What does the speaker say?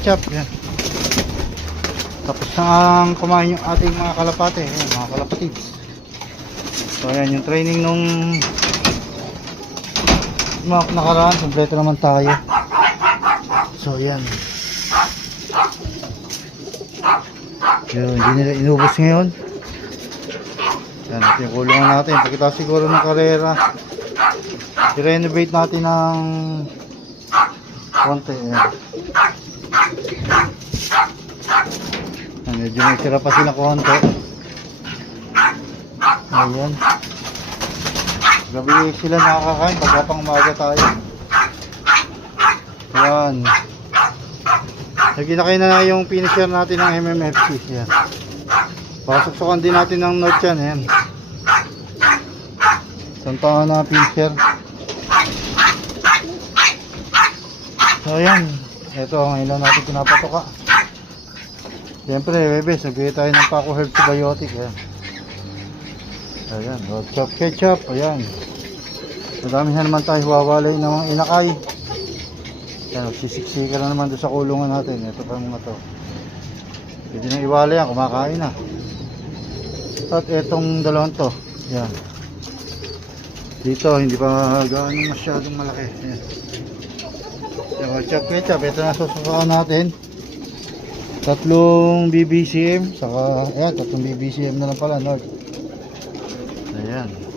ketchup. Yan. Tapos na ang kumain yung ating mga kalapate. Yan, mga kalapatids. So ayan yung training nung mga nakaraan. Kompleto naman tayo. So ayan. Yun, hindi nila inubos ngayon. Yan, ito yung kulungan natin. Pagkita siguro ng karera, i-renovate natin ng konti. Yan. Yan, medyo may sira pa sila konti. Ayan. Gabi sila nakakakain pagka pang umaga tayo. Yan. Nagkita kayo na yung finisher natin ng MMFC. Yan. Pasuksukan din natin ng note yan. Yan. Santahan na finisher. So yan. Ito ngayon lang natin pinapatoka. Siyempre bebes, nagbigay tayo ng Paco Herbs Biotic. Ayan. Ayan, chop ketchup. Ayan. Madami na naman tayo wawalay ng mga inakay. Ayan, sisiksika na naman doon sa kulungan natin. Ito pa mga to. Pwede nang iwala yan, kumakain na. At etong dalawang to. Ayan. Dito, hindi pa gaano masyadong malaki. Ayan. Ayan, chop ketchup. Ito na susukaan natin. 3 BBCM. Saka, ayan, 3 BBCM na lang pala, North. Ayan.